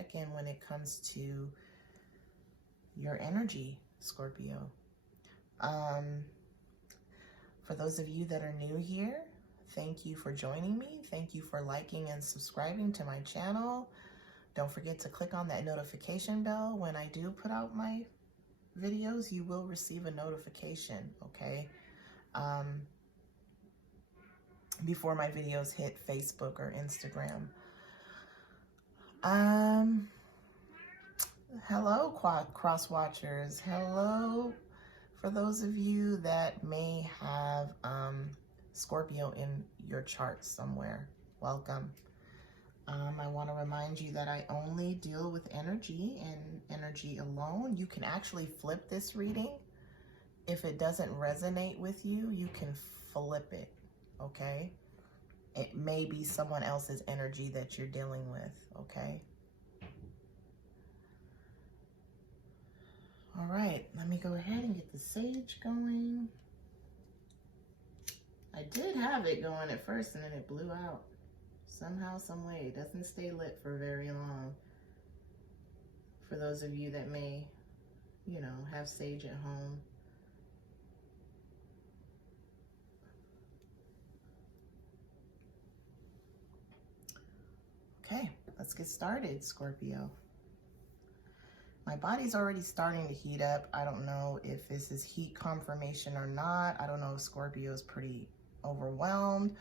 check-in when it comes to your energy, Scorpio. For those of you that are new here, thank you for joining me. Thank you for liking and subscribing to my channel. Don't forget to click on that notification bell. When I do put out my videos, you will receive a notification, okay? Before my videos hit Facebook or Instagram. Hello, cross watchers. Hello, for those of you that may have Scorpio in your chart somewhere. Welcome. I want to remind you that I only deal with energy and energy alone. You can actually flip this reading. If it doesn't resonate with you, you can flip it, okay? It may be someone else's energy that you're dealing with, okay? All right, let me go ahead and get the sage going. I did have it going at first and then it blew out. Somehow, some way. It doesn't stay lit for very long. For those of you that may, you know, have sage at home. Okay, let's get started, Scorpio. My body's already starting to heat up. I don't know if this is heat confirmation or not. I don't know if Scorpio is pretty overwhelmed.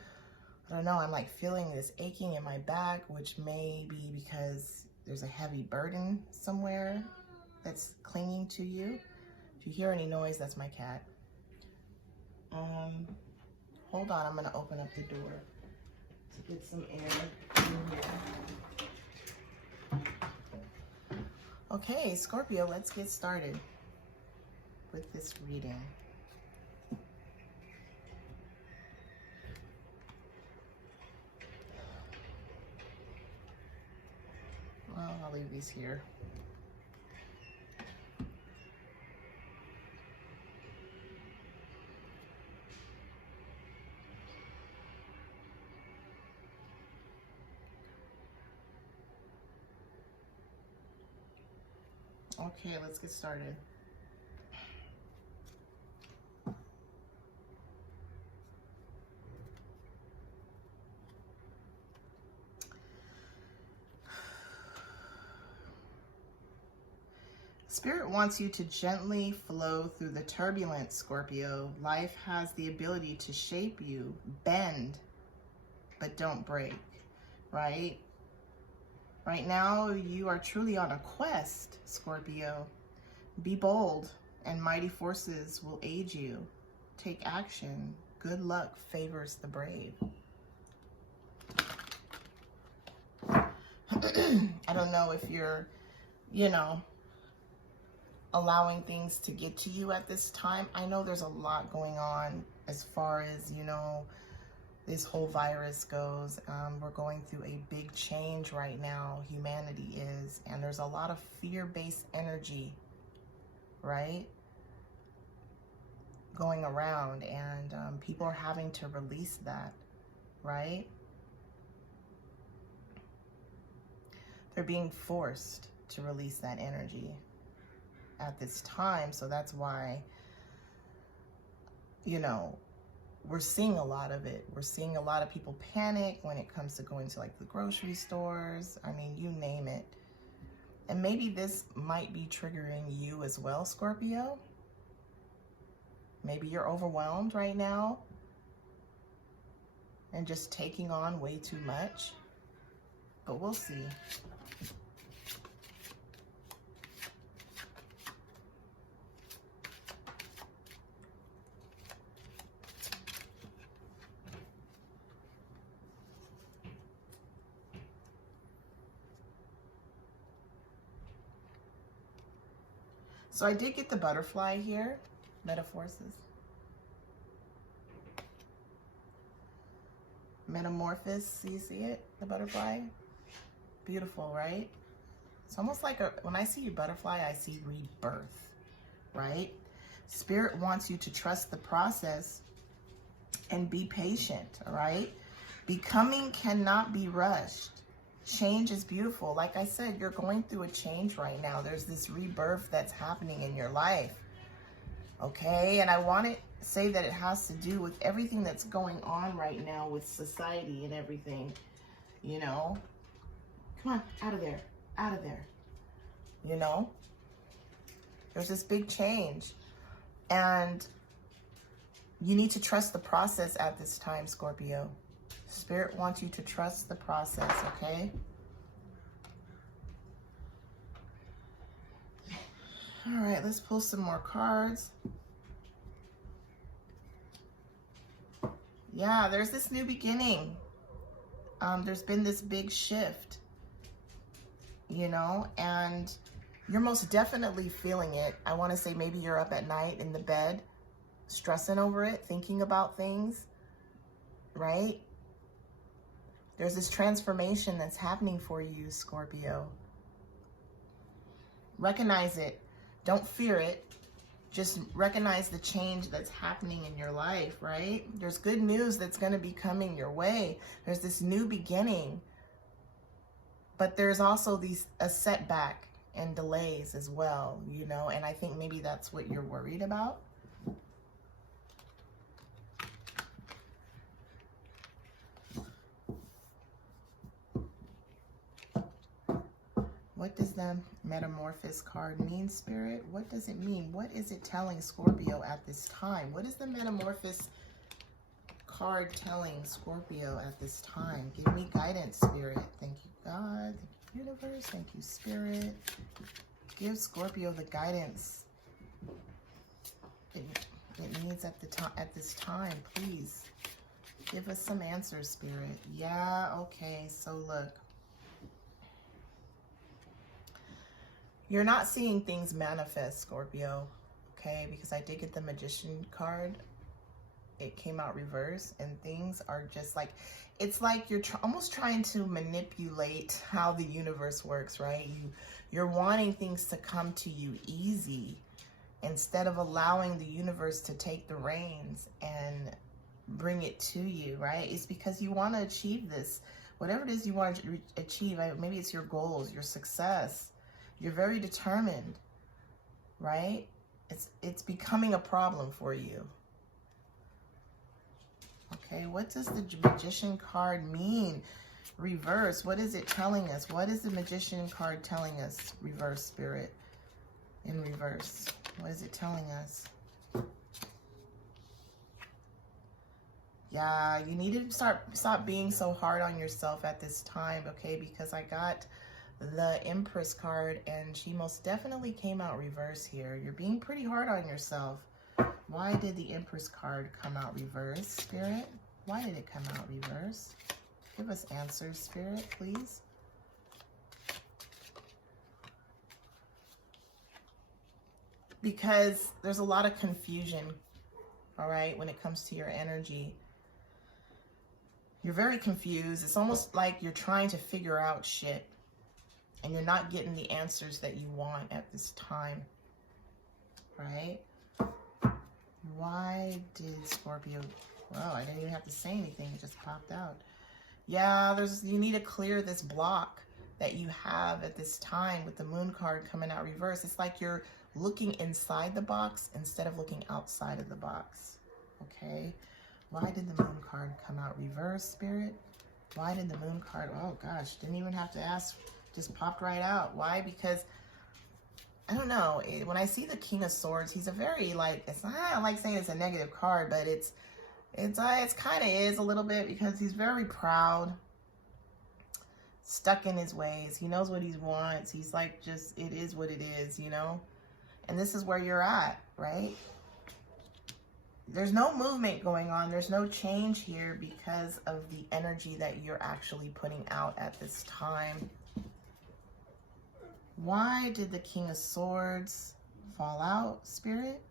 I don't know, I'm like feeling this aching in my back, which may be because there's a heavy burden somewhere that's clinging to you. If you hear any noise, that's my cat. Hold on, I'm gonna open up the door to get some air in here. Okay, Scorpio, let's get started with this reading. Well, I'll leave these here. Okay, let's get started. Spirit wants you to gently flow through the turbulence, Scorpio. Life has the ability to shape you, bend, but don't break, right? Right now, you are truly on a quest, Scorpio. Be bold, and mighty forces will aid you. Take action. Good luck favors the brave. I don't know if you're, you know, allowing things to get to you at this time. I know there's a lot going on as far as, you know, this whole virus goes. We're going through a big change right now, humanity is, and there's a lot of fear-based energy, right, going around, and people are having to release that, right? They're being forced to release that energy at this time. So that's why, you know, we're seeing a lot of it. We're seeing a lot of people panic when it comes to going to like the grocery stores. I mean, you name it. And maybe this might be triggering you as well, Scorpio. Maybe you're overwhelmed right now and just taking on way too much, but we'll see. So I did get the butterfly here, Metamorphosis. Metamorphosis, you see it, the butterfly? Beautiful, right? It's almost like when I see a butterfly, I see rebirth, right? Spirit wants you to trust the process and be patient, all right? Becoming cannot be rushed. Change is beautiful. Like I said, you're going through a change right now. There's this rebirth that's happening in your life. Okay, and I want to say that it has to do with everything that's going on right now with society and everything, you know. Come on, out of there, out of there, you know. There's this big change, and you need to trust the process at this time, Scorpio. Spirit wants you to trust the process, okay? All right, let's pull some more cards. Yeah, there's this new beginning. There's been this big shift, you know, and you're most definitely feeling it. I want to say maybe you're up at night in the bed, stressing over it, thinking about things, right? There's this transformation that's happening for you, Scorpio. Recognize it. Don't fear it. Just recognize the change that's happening in your life, right? There's good news that's going to be coming your way. There's this new beginning. But there's also a setback and delays as well, you know, and I think maybe that's what you're worried about. What does the Metamorphosis card mean, Spirit? What does it mean? What is it telling Scorpio at this time? What is the Metamorphosis card telling Scorpio at this time? Give me guidance, Spirit. Thank you, God. Thank you, Universe. Thank you, Spirit. Give Scorpio the guidance it needs at this time, please. Give us some answers, Spirit. Yeah, okay. So look. You're not seeing things manifest, Scorpio, okay? Because I did get the Magician card. It came out reverse, and things are just like, it's like you're almost trying to manipulate how the universe works, right? You're wanting things to come to you easy instead of allowing the universe to take the reins and bring it to you, right? It's because you want to achieve this. Whatever it is you want to achieve, maybe it's your goals, your success. You're very determined, right? It's becoming a problem for you. Okay, what does the Magician card mean? Reverse, what is it telling us? What is the Magician card telling us? Reverse, Spirit, in reverse. What is it telling us? Yeah, you need to stop being so hard on yourself at this time, okay? Because I got the Empress card, and she most definitely came out reverse here. You're being pretty hard on yourself. Why did the Empress card come out reverse, Spirit? Why did it come out reverse? Give us answers, Spirit, please. Because there's a lot of confusion, all right, when it comes to your energy. You're very confused. It's almost like you're trying to figure out shit, and you're not getting the answers that you want at this time, right? Why did Scorpio... Well, I didn't even have to say anything. It just popped out. Yeah, you need to clear this block that you have at this time with the Moon card coming out reverse. It's like you're looking inside the box instead of looking outside of the box, okay? Why did the Moon card come out reverse, Spirit? Why did the Moon card... Oh, gosh, didn't even have to ask... Just popped right out. Why? Because I don't know. When I see the King of Swords, he's a very it's not, I like saying it's a negative card, but it's kind of is a little bit, because he's very proud, stuck in his ways. He knows what he wants. He's like, just, it is what it is, you know? And this is where you're at, right? There's no movement going on. There's no change here because of the energy that you're actually putting out at this time. Why did the King of Swords fall out, Spirit?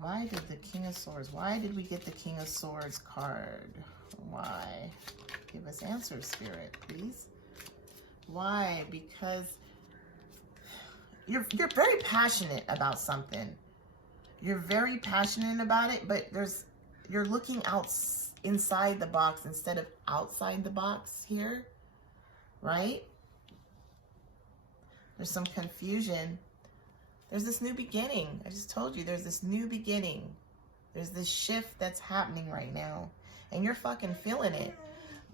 Why did the King of Swords, why did we get the King of Swords card? Why? Give us answers, Spirit, please. Why? Because you're very passionate about something. You're very passionate about it, but you're looking inside the box instead of outside the box here. right? There's some confusion. There's this new beginning. I just told you there's this new beginning. There's this shift that's happening right now. And you're fucking feeling it.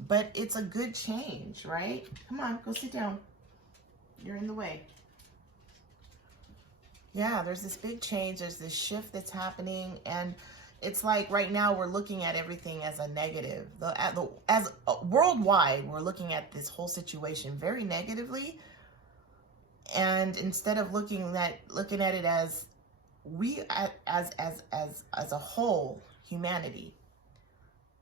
But it's a good change, right? Come on, go sit down. You're in the way. Yeah, there's this big change. There's this shift that's happening. And it's like right now we're looking at everything as a negative. Worldwide, we're looking at this whole situation very negatively. And instead of looking at it as we as a whole, humanity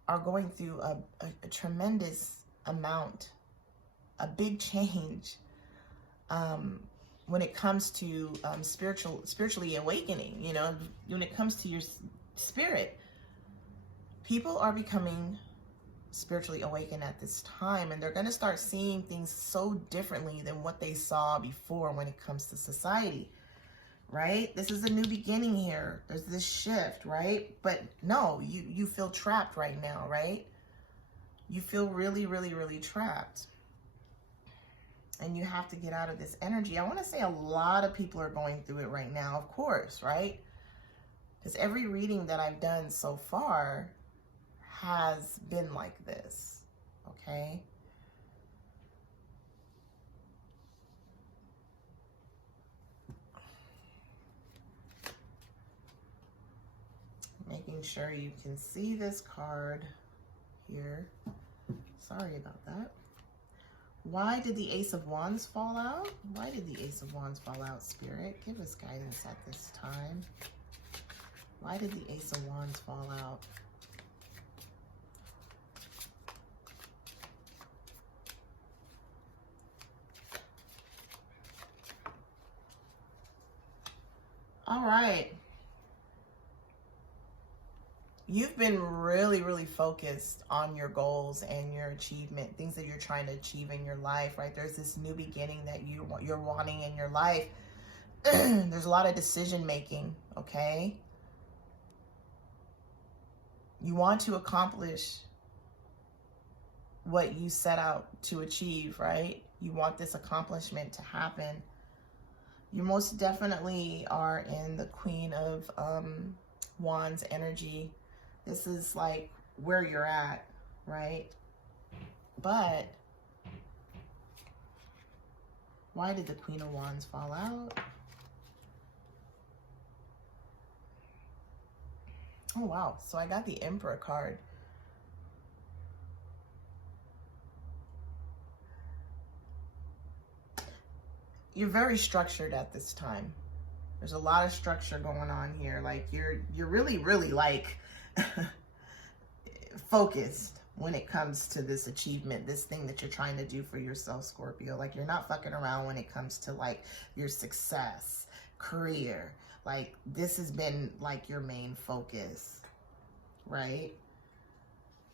are going through a tremendous amount, a big change when it comes to spiritually awakening. You know, when it comes to your spirit, people are becoming spiritually awakened at this time, and they're going to start seeing things so differently than what they saw before when it comes to society, right? This is a new beginning here. There's this shift, right? But no, you feel trapped right now, right? You feel really, really, really trapped. And you have to get out of this energy. I want to say a lot of people are going through it right now, of course, right? Because every reading that I've done so far has been like this, okay? Making sure you can see this card here. Sorry about that. Why did the Ace of Wands fall out? Why did the Ace of Wands fall out, Spirit? Give us guidance at this time. Why did the Ace of Wands fall out? All right. You've been really, really focused on your goals and your achievement, things that you're trying to achieve in your life, right? There's this new beginning that you're wanting in your life. There's a lot of decision making, okay? You want to accomplish what you set out to achieve, right? You want this accomplishment to happen. You most definitely are in the Queen of Wands energy. This is like where you're at, right? But why did the Queen of Wands fall out? Oh, wow. So I got the Emperor card. You're very structured at this time. There's a lot of structure going on here. Like you're really, really like focused when it comes to this achievement, this thing that you're trying to do for yourself, Scorpio. Like you're not fucking around when it comes to like your success, career. Like this has been like your main focus, right?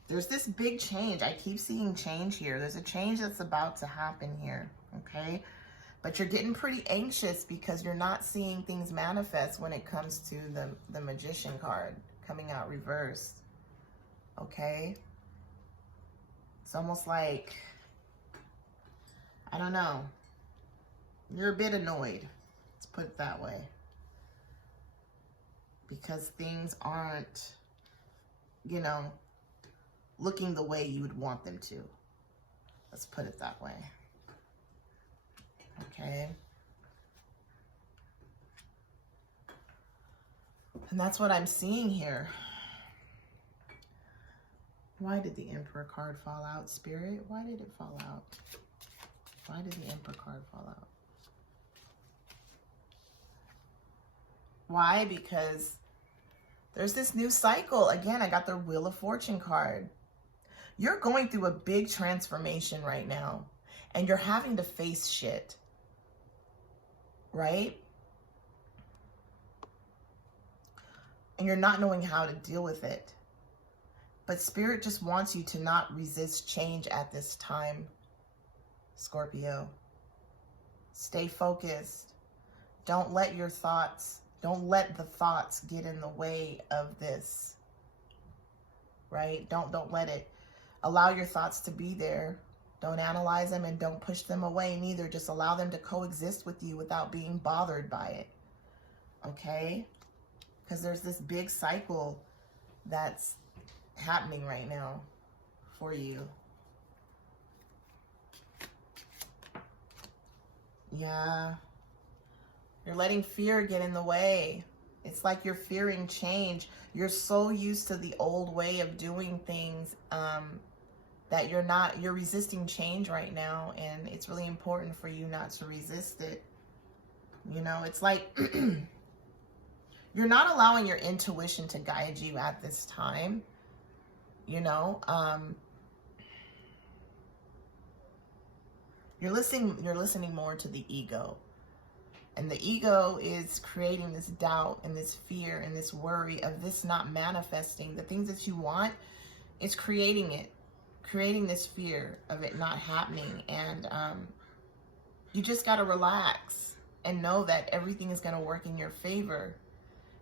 There's this big change. I keep seeing change here. There's a change that's about to happen here, okay? But you're getting pretty anxious because you're not seeing things manifest when it comes to the Magician card coming out reversed, okay? It's almost like, I don't know, you're a bit annoyed, let's put it that way, because things aren't, you know, looking the way you would want them to. Let's put it that way. Okay. And that's what I'm seeing here. Why did the Emperor card fall out, Spirit? Why did it fall out? Why did the Emperor card fall out? Why? Because there's this new cycle. Again, I got the Wheel of Fortune card. You're going through a big transformation right now, and you're having to face shit, right? And you're not knowing how to deal with it. But Spirit just wants you to not resist change at this time, Scorpio. Stay focused. Don't let your thoughts, don't let the thoughts get in the way of this, right? Don't let it. Allow your thoughts to be there. Don't analyze them and don't push them away neither. Just allow them to coexist with you without being bothered by it. Okay? Because there's this big cycle that's happening right now for you. Yeah. You're letting fear get in the way. It's like you're fearing change. You're so used to the old way of doing things that you're resisting change right now. And it's really important for you not to resist it. You know, it's like you're not allowing your intuition to guide you at this time. You know, you're listening more to the ego. And the ego is creating this doubt and this fear and this worry of this not manifesting. The things that you want, it's creating it. Creating this fear of it not happening. And you just got to relax and know that everything is going to work in your favor.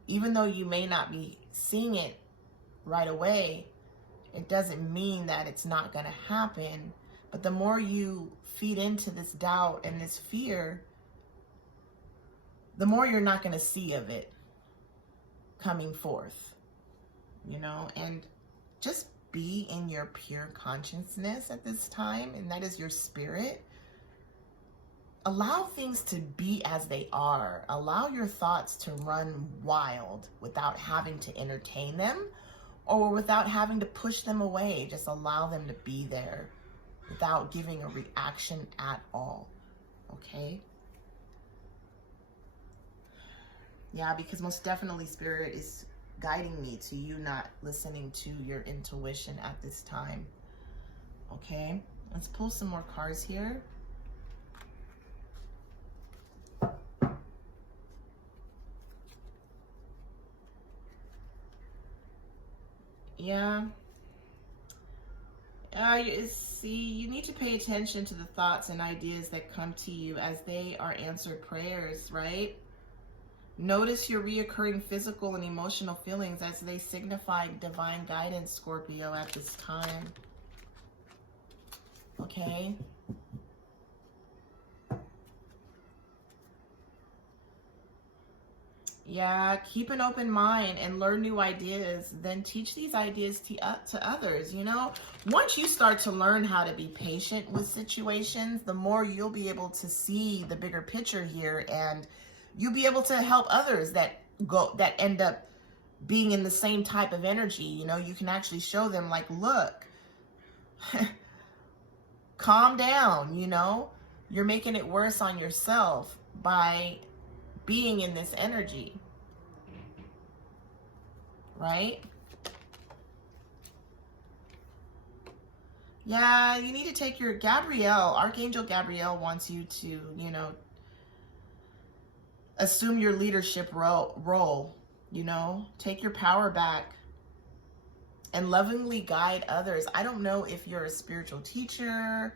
Even though you may not be seeing it right away, it doesn't mean that it's not going to happen. But the more you feed into this doubt and this fear, the more you're not going to see of it coming forth, you know, and just be in your pure consciousness at this time, and that is your spirit. Allow things to be as they are. Allow your thoughts to run wild without having to entertain them or without having to push them away. Just allow them to be there without giving a reaction at all, okay? Yeah, because most definitely Spirit is guiding me to you not listening to your intuition at this time. Okay, let's pull some more cards here. Yeah. See, you need to pay attention to the thoughts and ideas that come to you as they are answered prayers, right? Notice your reoccurring physical and emotional feelings as they signify divine guidance, Scorpio, at this time. Okay? Yeah, keep an open mind and learn new ideas. Then teach these ideas to others, you know? Once you start to learn how to be patient with situations, the more you'll be able to see the bigger picture here, and you'll be able to help others that end up being in the same type of energy. You know, you can actually show them, like, look, calm down, you know? You're making it worse on yourself by being in this energy, right? Yeah, you need to take your Archangel Gabriel wants you to, you know, assume your leadership role, you know, take your power back and lovingly guide others. I don't know if you're a spiritual teacher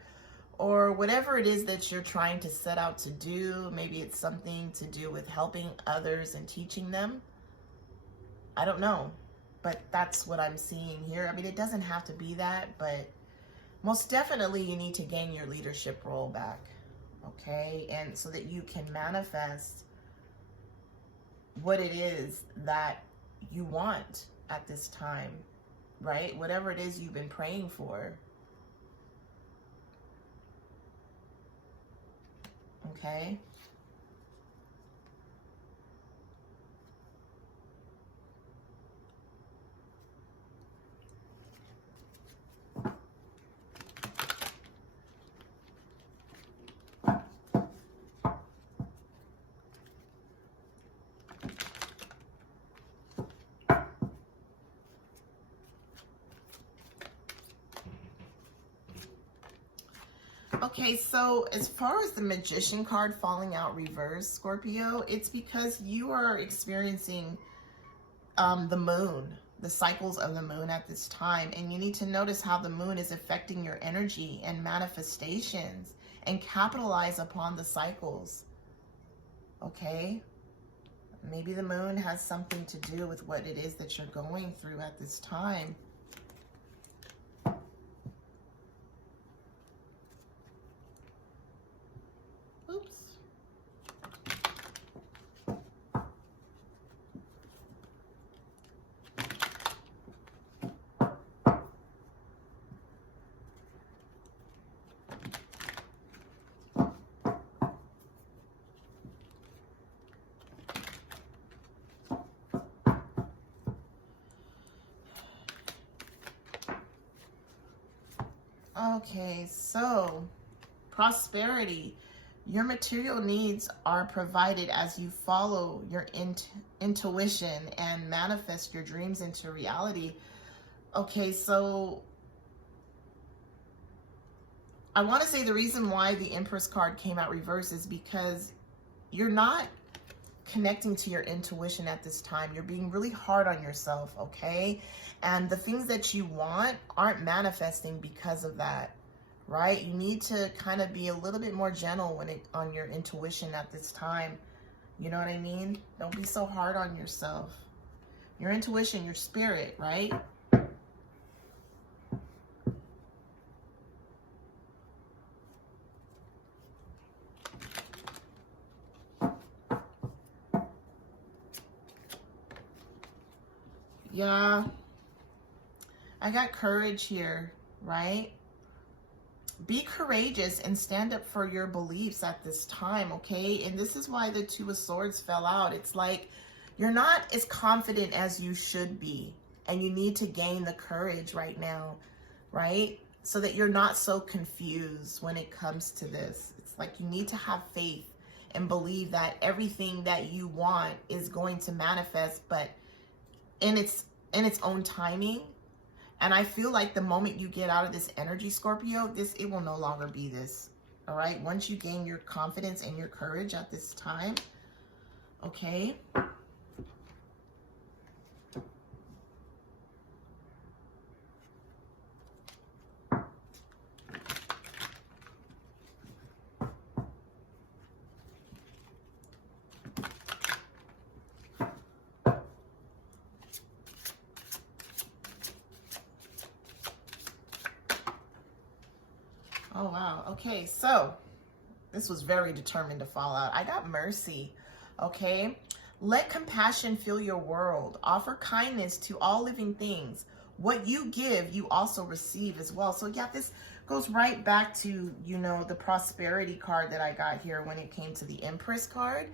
or whatever it is that you're trying to set out to do. Maybe it's something to do with helping others and teaching them. I don't know, but that's what I'm seeing here. I mean, it doesn't have to be that, but most definitely you need to gain your leadership role back, okay? And so that you can manifest what it is that you want at this time, right? Whatever it is you've been praying for. Okay? Okay, so as far as the Magician card falling out reverse, Scorpio, it's because you are experiencing the moon, the cycles of the moon at this time. And you need to notice how the moon is affecting your energy and manifestations and capitalize upon the cycles. Okay? Maybe the moon has something to do with what it is that you're going through at this time. Okay, so prosperity. Your material needs are provided as you follow your intuition and manifest your dreams into reality. Okay, so I want to say the reason why the Empress card came out reverse is because you're not connecting to your intuition at this time. You're being really hard on yourself, okay? And the things that you want aren't manifesting because of that, right? You need to kind of be a little bit more gentle on your intuition at this time. You know what I mean? Don't be so hard on yourself. Your intuition, your spirit, right? Yeah, I got courage here, right? Be courageous and stand up for your beliefs at this time, okay? And this is why the Two of Swords fell out. It's like you're not as confident as you should be, and you need to gain the courage right now, right? So that you're not so confused when it comes to this. It's like you need to have faith and believe that everything that you want is going to manifest, but in its own timing. And I feel like the moment you get out of this energy, Scorpio, it will no longer be this. All right. Once you gain your confidence and your courage at this time. Okay. Oh, wow. Okay, so this was very determined to fall out. I got mercy, okay? Let compassion fill your world. Offer kindness to all living things. What you give, you also receive as well. So yeah, this goes right back to, you know, the prosperity card that I got here when it came to the Empress card.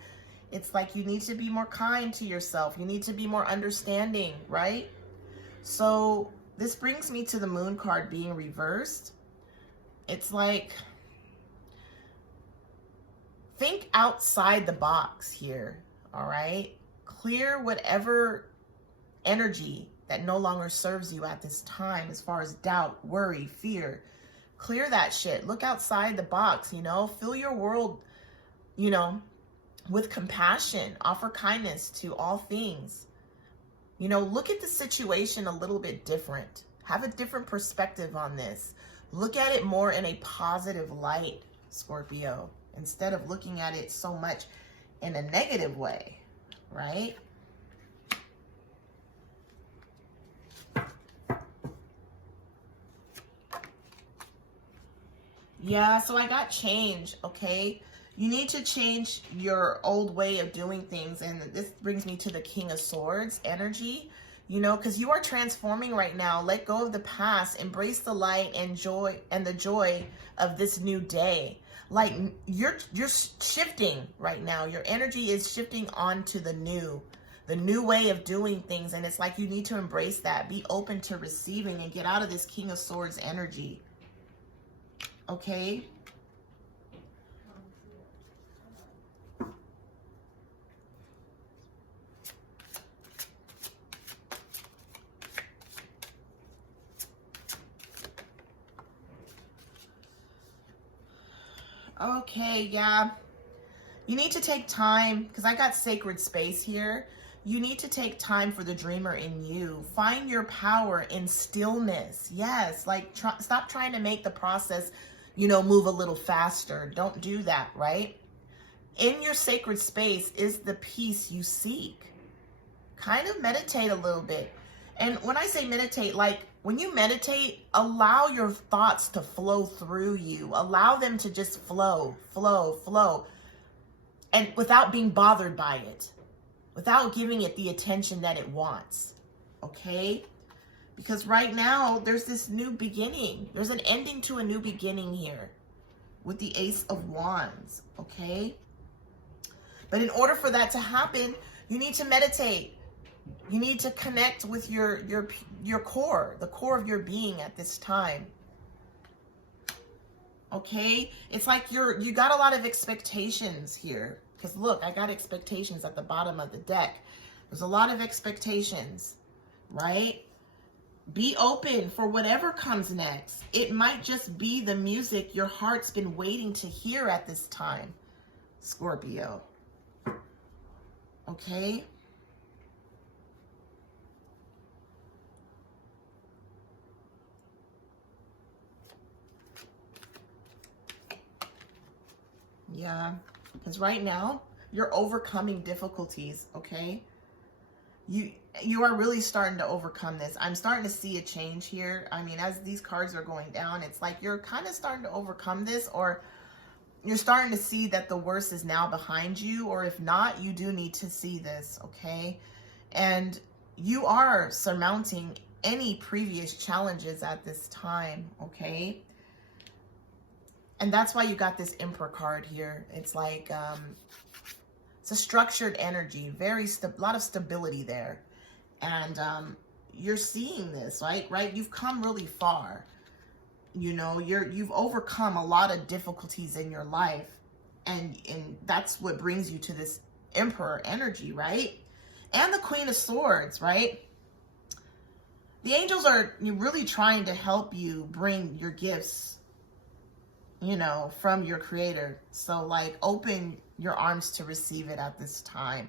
It's like you need to be more kind to yourself. You need to be more understanding, right? So this brings me to the Moon card being reversed. It's like, think outside the box here, all right? Clear whatever energy that no longer serves you at this time as far as doubt, worry, fear. Clear that shit. Look outside the box, you know? Fill your world, you know, with compassion. Offer kindness to all things. You know, look at the situation a little bit different. Have a different perspective on this. Look at it more in a positive light, Scorpio, instead of looking at it so much in a negative way, right? Yeah, so I got change, okay? You need to change your old way of doing things, and this brings me to the King of Swords energy. You know, because you are transforming right now. Let go of the past. Embrace the light and joy and the joy of this new day. Like you're shifting right now. Your energy is shifting onto the new way of doing things. And it's like you need to embrace that. Be open to receiving and get out of this King of Swords energy. Okay? Okay, yeah. You need to take time, because I got sacred space here. You need to take time for the dreamer in you. Find your power in stillness. Yes, like stop trying to make the process, you know, move a little faster. Don't do that, right? In your sacred space is the peace you seek. Kind of meditate a little bit. And when I say meditate, like when you meditate, allow your thoughts to flow through you. Allow them to just flow, flow, flow. And without being bothered by it. Without giving it the attention that it wants. Okay? Because right now, there's this new beginning. There's an ending to a new beginning here. With the Ace of Wands. Okay? But in order for that to happen, you need to meditate. You need to connect with your core, the core of your being at this time. Okay? It's like you got a lot of expectations here. Because look, I got expectations at the bottom of the deck. There's a lot of expectations, right? Be open for whatever comes next. It might just be the music your heart's been waiting to hear at this time, Scorpio. Okay? Yeah, because right now you're overcoming difficulties, okay? You are really starting to overcome this. I'm starting to see a change here. I mean, as these cards are going down, it's like you're kind of starting to overcome this, or you're starting to see that the worst is now behind you, or if not, you do need to see this, okay? And you are surmounting any previous challenges at this time, okay? And that's why you got this Emperor card here. It's like, it's a structured energy, a lot of stability there. And you're seeing this, right? You've come really far. You know, you've overcome a lot of difficulties in your life. And that's what brings you to this Emperor energy, right? And the Queen of Swords, right? The angels are really trying to help you bring your gifts, you know, from your creator. So like open your arms to receive it at this time,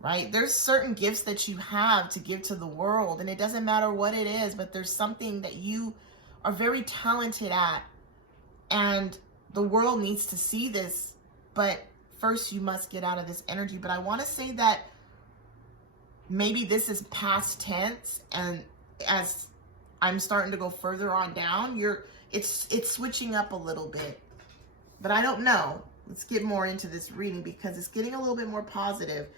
right? There's certain gifts that you have to give to the world, and it doesn't matter what it is, but there's something that you are very talented at, and the world needs to see this. But first you must get out of this energy. But I want to say that maybe this is past tense, and as I'm starting to go further on down, it's switching up a little bit, but I don't know. Let's get more into this reading because it's getting a little bit more positive,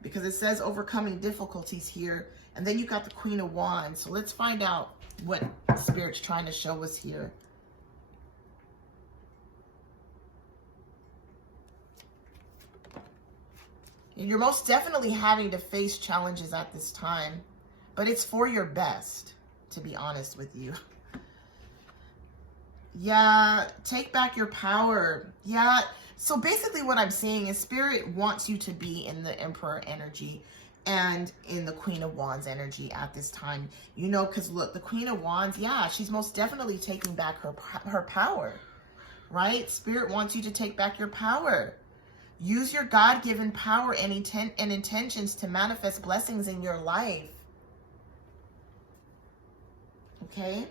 because it says overcoming difficulties here, and then you got the Queen of Wands. So let's find out what Spirit's trying to show us here. And you're most definitely having to face challenges at this time, but it's for your best, to be honest with you. Yeah, take back your power. Yeah, so basically what I'm seeing is Spirit wants you to be in the Emperor energy and in the Queen of Wands energy at this time. You know, because look, the Queen of Wands, yeah, she's most definitely taking back her power, right? Spirit wants you to take back your power. Use your God-given power and intentions to manifest blessings in your life. Okay?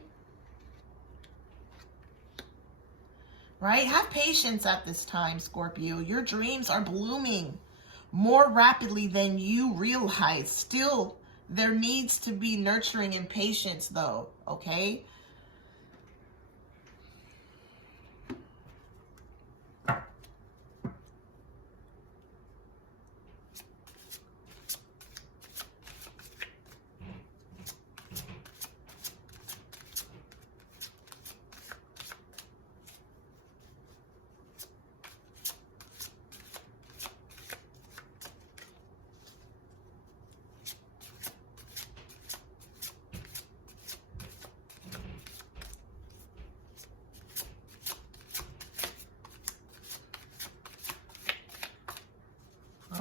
Right? Have patience at this time, Scorpio. Your dreams are blooming more rapidly than you realize. Still, there needs to be nurturing and patience, though. Okay?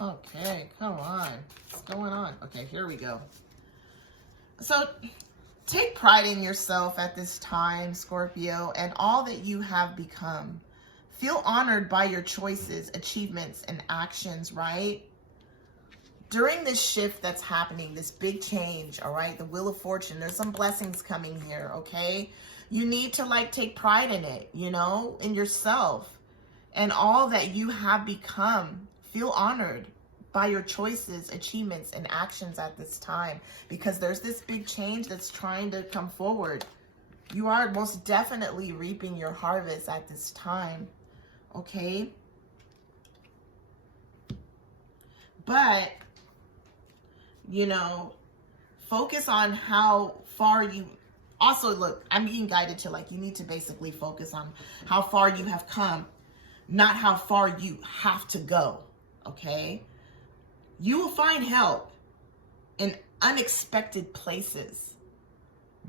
Okay, come on. What's going on? Okay, here we go. So, take pride in yourself at this time, Scorpio, and all that you have become. Feel honored by your choices, achievements, and actions, right? During this shift that's happening, this big change, all right, the Wheel of Fortune, there's some blessings coming here, okay? You need to, like, take pride in it, you know, in yourself and all that you have become. Feel honored by your choices, achievements, and actions at this time, because there's this big change that's trying to come forward. You are most definitely reaping your harvest at this time, okay? But, you know, focus on how far you... Also, look, I'm being guided to, like, you need to basically focus on how far you have come, not how far you have to go, okay? You will find help in unexpected places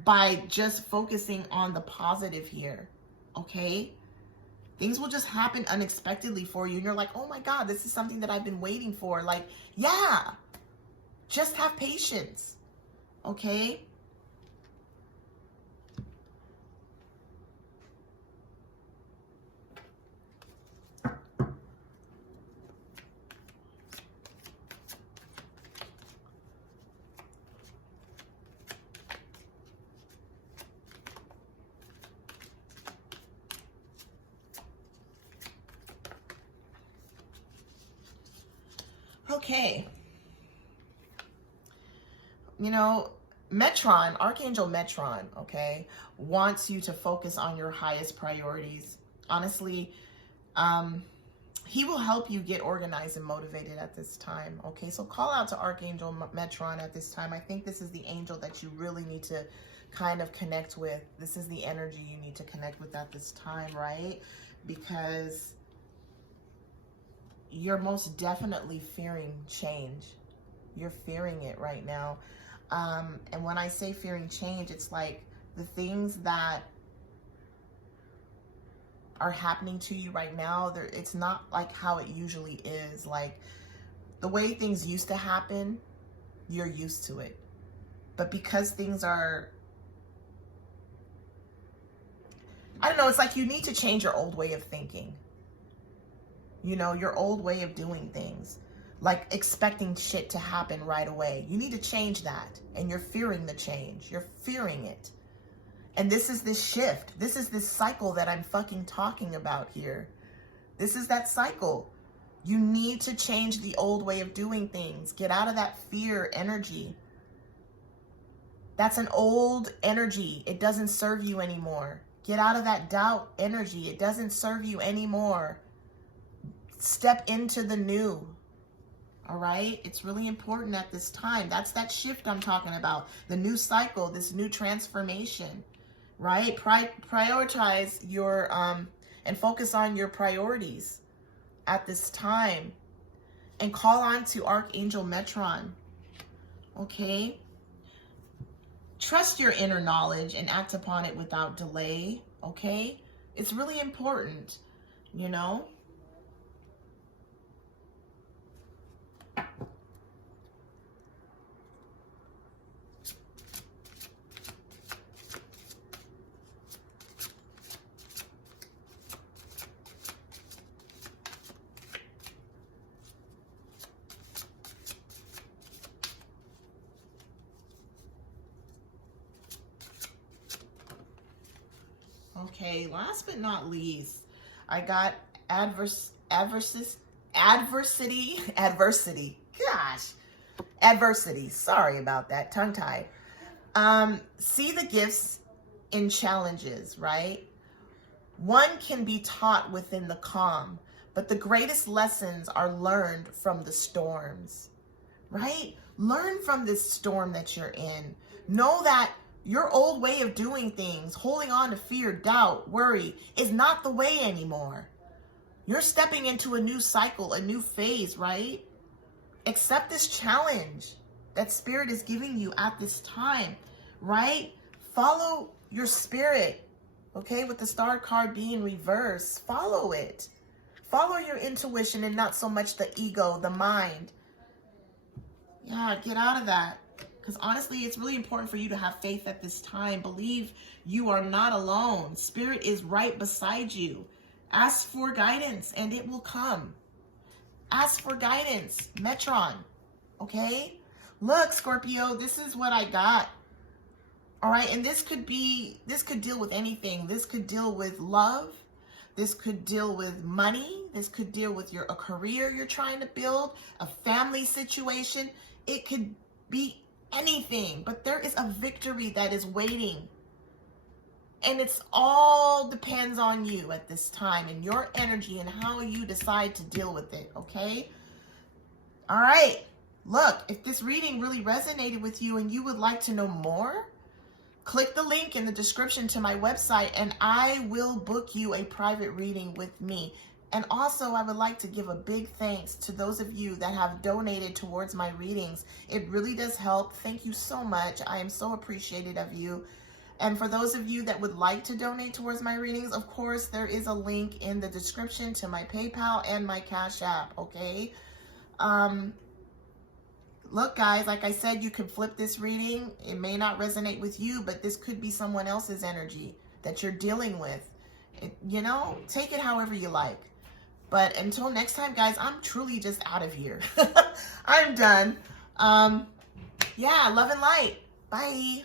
by just focusing on the positive here, okay? Things will just happen unexpectedly for you. And you're like, oh my God, this is something that I've been waiting for. Like, yeah, just have patience. Okay? Okay. You know, Metron, Archangel Metron, okay, wants you to focus on your highest priorities. Honestly, he will help you get organized and motivated at this time. Okay, so call out to Archangel Metron at this time. I think this is the angel that you really need to kind of connect with. This is the energy you need to connect with at this time, right? Because you're most definitely fearing change. You're fearing it right now. And when I say fearing change, it's like the things that are happening to you right now, it's not like how it usually is. Like the way things used to happen, you're used to it. But because things are, I don't know, it's like you need to change your old way of thinking. You know, your old way of doing things. Like expecting shit to happen right away. You need to change that. And you're fearing the change. You're fearing it. And this is this shift. This is this cycle that I'm fucking talking about here. This is that cycle. You need to change the old way of doing things. Get out of that fear energy. That's an old energy. It doesn't serve you anymore. Get out of that doubt energy. It doesn't serve you anymore. Step into the new. All right? It's really important at this time. That's that shift I'm talking about. The new cycle, this new transformation, right? Prioritize your, and focus on your priorities at this time. And call on to Archangel Metron. Okay? Trust your inner knowledge and act upon it without delay. Okay? It's really important, you know? Okay, last but not least, I got adversity. Sorry about that, tongue tied. See the gifts in challenges, right? One can be taught within the calm, but the greatest lessons are learned from the storms, right? Learn from this storm that you're in. Know that your old way of doing things, holding on to fear, doubt, worry, is not the way anymore. You're stepping into a new cycle, a new phase, right? Accept this challenge that Spirit is giving you at this time, right? Follow your spirit, okay? With the star card being reversed, follow it. Follow your intuition and not so much the ego, the mind. Yeah, get out of that. Because honestly, it's really important for you to have faith at this time. Believe you are not alone. Spirit is right beside you. Ask for guidance and it will come. Ask for guidance. Metron. Okay? Look, Scorpio, this is what I got. All right? And this could deal with anything. This could deal with love. This could deal with money. This could deal with a career you're trying to build, a family situation. It could be anything, but there is a victory that is waiting. And it's all depends on you at this time and your energy and how you decide to deal with it, okay? All right. Look, if this reading really resonated with you and you would like to know more, click the link in the description to my website and I will book you a private reading with me. And also, I would like to give a big thanks to those of you that have donated towards my readings. It really does help. Thank you so much. I am so appreciative of you. And for those of you that would like to donate towards my readings, of course, there is a link in the description to my PayPal and my Cash App, okay? Look, guys, like I said, you can flip this reading. It may not resonate with you, but this could be someone else's energy that you're dealing with. You know, take it however you like. But until next time, guys, I'm truly just out of here. I'm done. Yeah, love and light. Bye.